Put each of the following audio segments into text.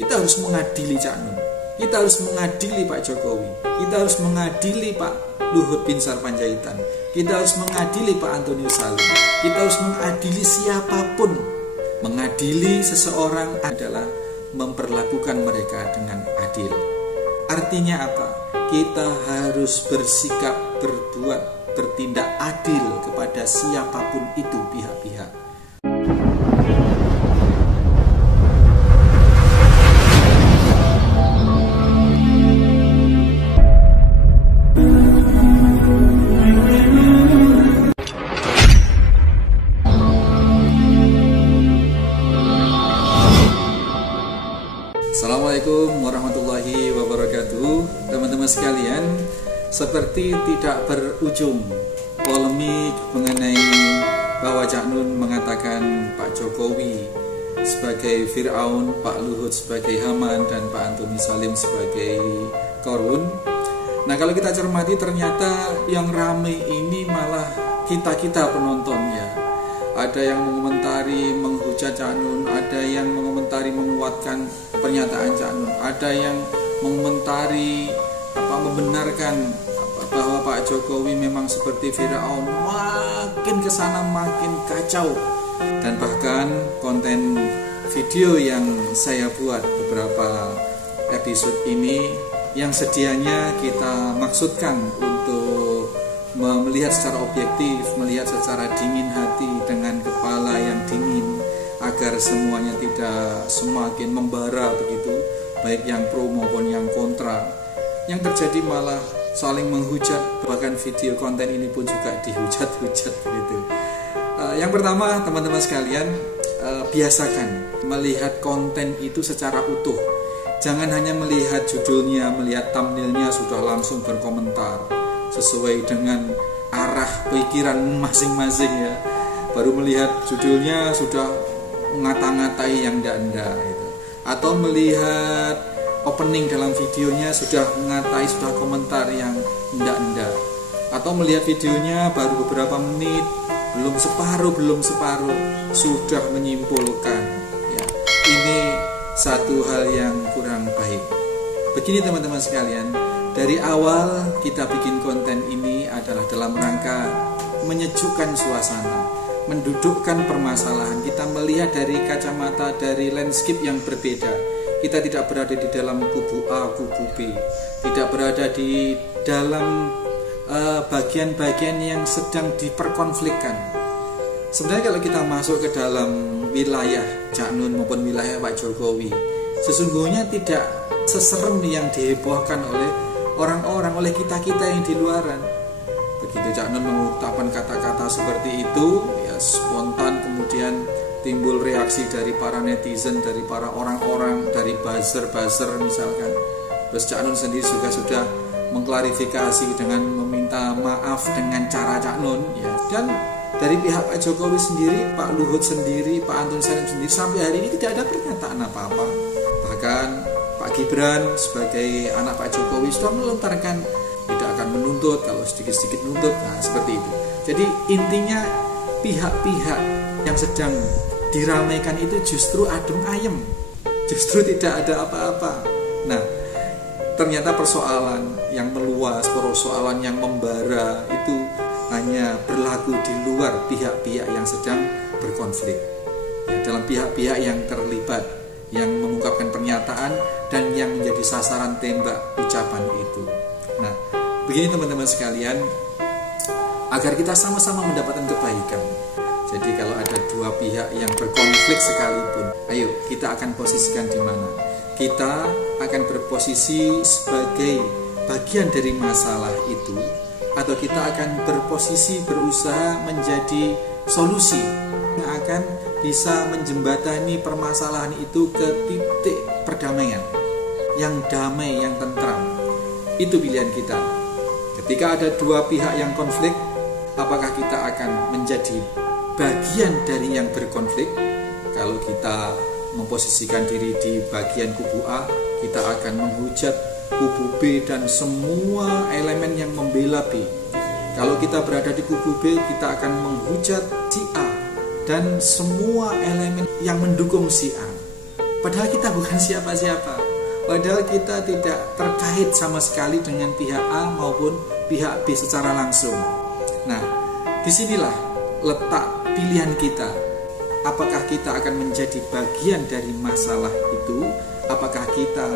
Kita harus mengadili Cak Nun, kita harus mengadili Pak Jokowi, kita harus mengadili Pak Luhut Binsar Panjaitan, kita harus mengadili Pak Antonius Salim, kita harus mengadili siapapun. Mengadili seseorang adalah memperlakukan mereka dengan adil. Artinya apa? Kita harus bersikap, berbuat, bertindak adil kepada siapapun itu pihak-pihak. Assalamualaikum warahmatullahi wabarakatuh. Teman-teman sekalian, seperti tidak berujung polemik mengenai bahwa Cak Nun mengatakan Pak Jokowi sebagai Fir'aun, Pak Luhut sebagai Haman, dan Pak Antonius Salim sebagai Qarun. Nah, kalau kita cermati ternyata yang rame ini malah kita-kita penontonnya. Ada yang mengomentari, menghujat Cak Nun, ada yang mengomentari, menguatkan pernyataan Cak Nun, ada yang mengomentari membenarkan bahwa Pak Jokowi memang seperti Firaun. Makin kesana makin kacau. Dan bahkan konten video yang saya buat beberapa episode ini yang sedianya kita maksudkan untuk melihat secara objektif, melihat secara dingin hati dengan kepala yang dingin, agar semuanya tidak semakin membara begitu, baik yang pro maupun yang kontra. Yang terjadi malah saling menghujat, bahkan video konten ini pun juga dihujat-hujat begitu. Yang pertama, teman-teman sekalian, biasakan melihat konten itu secara utuh. Jangan hanya melihat judulnya, melihat thumbnailnya sudah langsung berkomentar sesuai dengan arah pikiran masing-masing ya. Baru melihat judulnya sudah ngata-ngatai yang ndak-ndak gitu. Atau melihat opening dalam videonya sudah ngatai, sudah komentar yang ndak-ndak. Atau melihat videonya baru beberapa menit, belum separuh sudah menyimpulkan ya. Ini satu hal yang kurang baik. Begini teman-teman sekalian, dari awal kita bikin konten ini adalah dalam rangka menyejukkan suasana, mendudukkan permasalahan. Kita melihat dari kacamata, dari landscape yang berbeda. Kita tidak berada di dalam kubu A, kubu B, tidak berada di dalam bagian-bagian yang sedang diperkonflikkan. Sebenarnya kalau kita masuk ke dalam wilayah Cak Nun maupun wilayah Pak Jokowi, sesungguhnya tidak seserem yang dihebohkan oleh orang-orang, oleh kita-kita yang di luaran. Begitu Cak Nun mengungkapkan kata-kata seperti itu, ya spontan kemudian timbul reaksi dari para netizen, dari para orang-orang, dari buzzer misalkan. Terus Cak Nun sendiri juga sudah mengklarifikasi dengan meminta maaf dengan cara Cak Nun ya. Dan dari pihak Pak Jokowi sendiri, Pak Luhut sendiri, Pak Antonius Salim sendiri sampai hari ini tidak ada pernyataan apa-apa. Bahkan Pak Gibran sebagai anak Pak Jokowi sudah melontarkan tidak akan menuntut, kalau sedikit-sedikit menuntut, nah seperti itu. Jadi intinya pihak-pihak yang sedang diramaikan itu justru adem ayem, justru tidak ada apa-apa. Nah, ternyata persoalan yang meluas, persoalan yang membara itu hanya berlaku di luar pihak-pihak yang sedang berkonflik ya, dalam pihak-pihak yang terlibat, yang mengungkapkan pernyataan dan yang menjadi sasaran tembak ucapan itu. Nah, begini teman-teman sekalian, agar kita sama-sama mendapatkan kebaikan. Jadi kalau ada dua pihak yang berkonflik sekalipun, ayo kita akan posisikan di mana? Kita akan berposisi sebagai bagian dari masalah itu, atau kita akan berposisi berusaha menjadi solusi yang akan bisa menjembatani permasalahan itu ke titik perdamaian yang damai, yang tentram. Itu pilihan kita. Ketika ada dua pihak yang konflik, apakah kita akan menjadi bagian dari yang berkonflik? Kalau kita memposisikan diri di bagian kubu A, kita akan menghujat kubu B dan semua elemen yang membela B. Kalau kita berada di kubu B, kita akan menghujat si A dan semua elemen yang mendukung si A. Padahal kita bukan siapa-siapa. Padahal kita tidak terkait sama sekali dengan pihak A maupun pihak B secara langsung. Nah, disinilah letak pilihan kita. Apakah kita akan menjadi bagian dari masalah itu? Apakah kita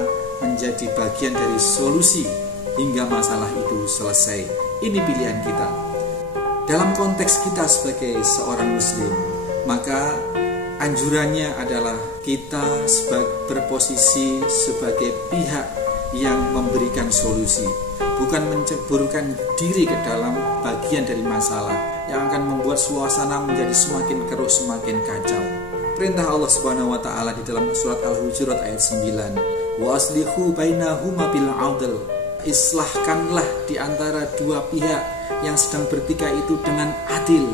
menjadi bagian dari solusi hingga masalah itu selesai? Ini pilihan kita. Dalam konteks kita sebagai seorang muslim, maka anjurannya adalah kita berposisi sebagai pihak yang memberikan solusi, bukan menceburkan diri ke dalam bagian dari masalah yang akan membuat suasana menjadi semakin keruh, semakin kacau. Perintah Allah Subhanahu wa taala di dalam surat Al-Hujurat ayat 9, wa aslihu bainahuma bil 'adl. Islahkanlah di antara dua pihak yang sedang bertikai itu dengan adil.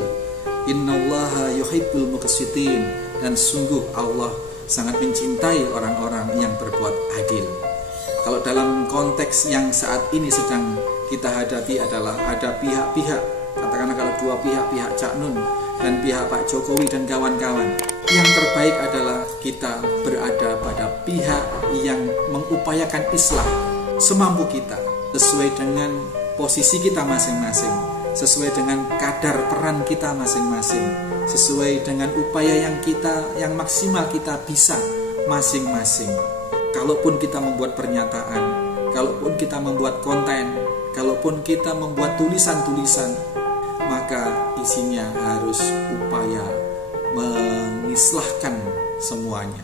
Innallaha yuhibbul muqsitin, dan sungguh Allah sangat mencintai orang-orang yang berbuat adil. Kalau dalam konteks yang saat ini sedang kita hadapi adalah ada pihak-pihak, katakanlah kalau dua pihak Cak Nun dan pihak Pak Jokowi dan kawan-kawan, yang terbaik adalah kita berada pada pihak yang mengupayakan islah semampu kita, sesuai dengan posisi kita masing-masing, sesuai dengan kadar peran kita masing-masing, sesuai dengan upaya yang maksimal kita bisa masing-masing. Kalaupun kita membuat pernyataan, kalaupun kita membuat konten, kalaupun kita membuat tulisan-tulisan, maka isinya harus upaya mengislahkan semuanya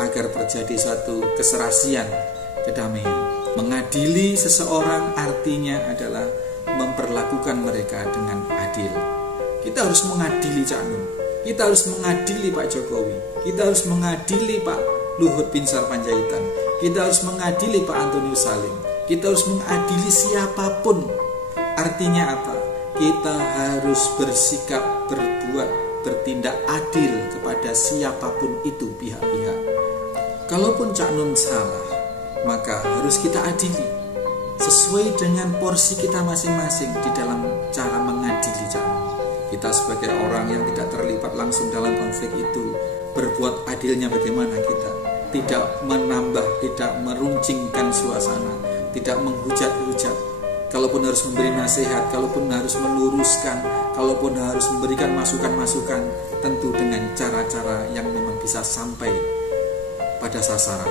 agar terjadi suatu keserasian, kedamaian. Mengadili seseorang artinya adalah memperlakukan mereka dengan adil. Kita harus mengadili Cak Nun, kita harus mengadili Pak Jokowi, kita harus mengadili Pak Luhut Binsar Panjaitan, kita harus mengadili Pak Antonius Salim, kita harus mengadili siapapun. Artinya apa? Kita harus bersikap, bertindak adil kepada siapapun itu pihak-pihak. Kalaupun Cak Nun salah, maka harus kita adili sesuai dengan porsi kita masing-masing di dalam cara mengadili Cak Nun. Kita sebagai orang yang tidak terlibat langsung dalam konflik itu, berbuat adilnya bagaimana kita? Tidak menambah, tidak meruncingkan suasana, tidak menghujat-hujat. Kalaupun harus memberi nasihat, kalaupun harus meluruskan, kalaupun harus memberikan masukan-masukan, tentu dengan cara-cara yang memang bisa sampai pada sasaran.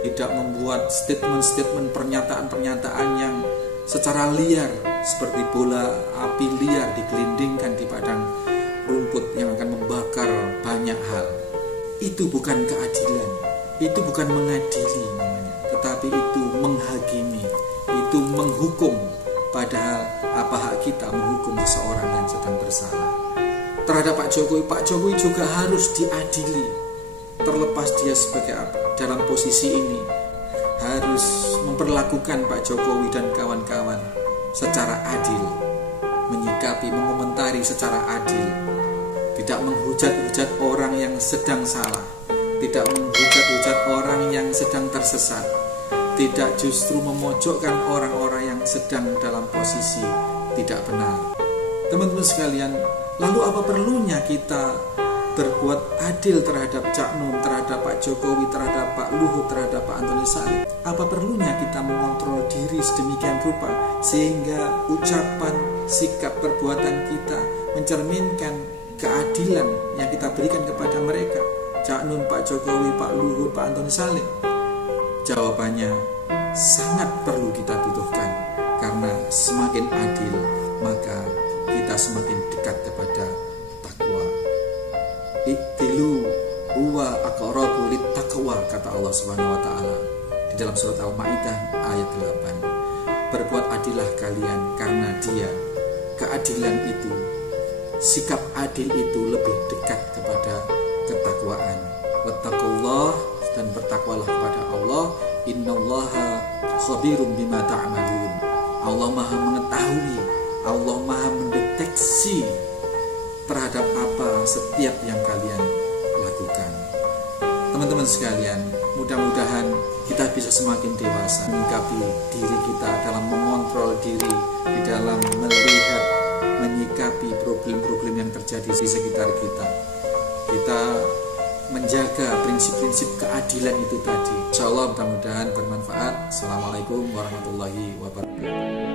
Tidak membuat statement-statement, pernyataan-pernyataan yang secara liar, seperti bola api liar digelindingkan di padang rumput yang akan membakar banyak hal. Itu bukan keadilan, itu bukan mengadili namanya, tetapi itu menghakimi, itu menghukum. Padahal apa hak kita menghukum seseorang yang sedang bersalah? Terhadap Pak Jokowi juga harus diadili. Terlepas dia sebagai apa, dalam posisi ini harus memperlakukan Pak Jokowi dan kawan-kawan secara adil, menyikapi, mengomentari secara adil, tidak menghujat-hujat orang yang sedang salah, tidak menghujat-hujat orang yang sedang tersesat, tidak justru memojokkan orang-orang yang sedang dalam posisi tidak benar. Teman-teman sekalian, lalu apa perlunya kita berbuat adil terhadap Cak Nun, terhadap Pak Jokowi, terhadap Pak Luhut, terhadap Pak Antonius Salim? Apa perlunya kita mengontrol diri sedemikian rupa sehingga ucapan, sikap, perbuatan kita mencerminkan keadilan yang kita berikan kepada mereka, Cak Nun, Pak Jokowi, Pak Luhut, Pak Antonius Salim? Jawabannya sangat perlu kita butuhkan, karena semakin adil maka kita semakin dekat kepada takwa. Iqtilu huwa aqrabu littaqwa, kata Allah Subhanahu wa taala di dalam surat Al-Maidah ayat 8. Berbuat adillah kalian, karena dia, keadilan itu, sikap adil itu lebih dekat kepada ketakwaan. Wattaqullah, dan bertakwalah kepada Allah. Innallaha khabirum bima ta'malun. Allah Maha mengetahui, Allah Maha mendeteksi terhadap apa setiap yang kalian lakukan. Teman-teman sekalian, mudah-mudahan kita bisa semakin dewasa menyikapi diri kita dalam mengontrol diri, di dalam melihat, menyikapi problem-problem yang terjadi di sekitar kita. Kita menjaga prinsip-prinsip keadilan itu tadi. Insya Allah mudah-mudahan bermanfaat. Assalamualaikum warahmatullahi wabarakatuh.